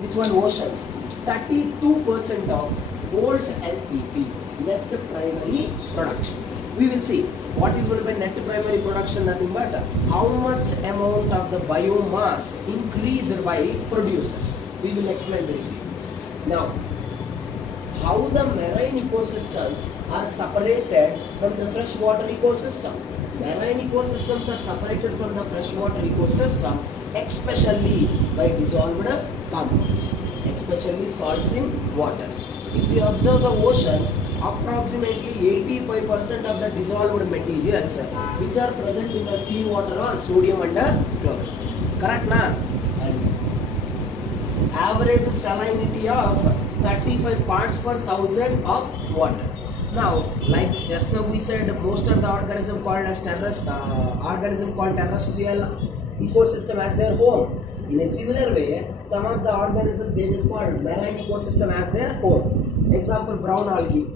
Which one? Oceans. 32% of world's NPP, net primary production. We will see what is going to be net primary production, nothing but how much amount of the biomass increased by producers. We will explain briefly. Now, how the marine ecosystems are separated from the freshwater ecosystem. Marine ecosystems are separated from the freshwater ecosystem especially by dissolved compounds, especially salts in water. If you observe the ocean, approximately 85% of the dissolved materials which are present in the sea water are sodium and chloride. Correct na? And average salinity of 35 parts per thousand of water. Now, like just now we said, most of the organism called terrestrial ecosystem as their home. In a similar way, some of the organisms they will call marine ecosystem as their home. Example, brown algae.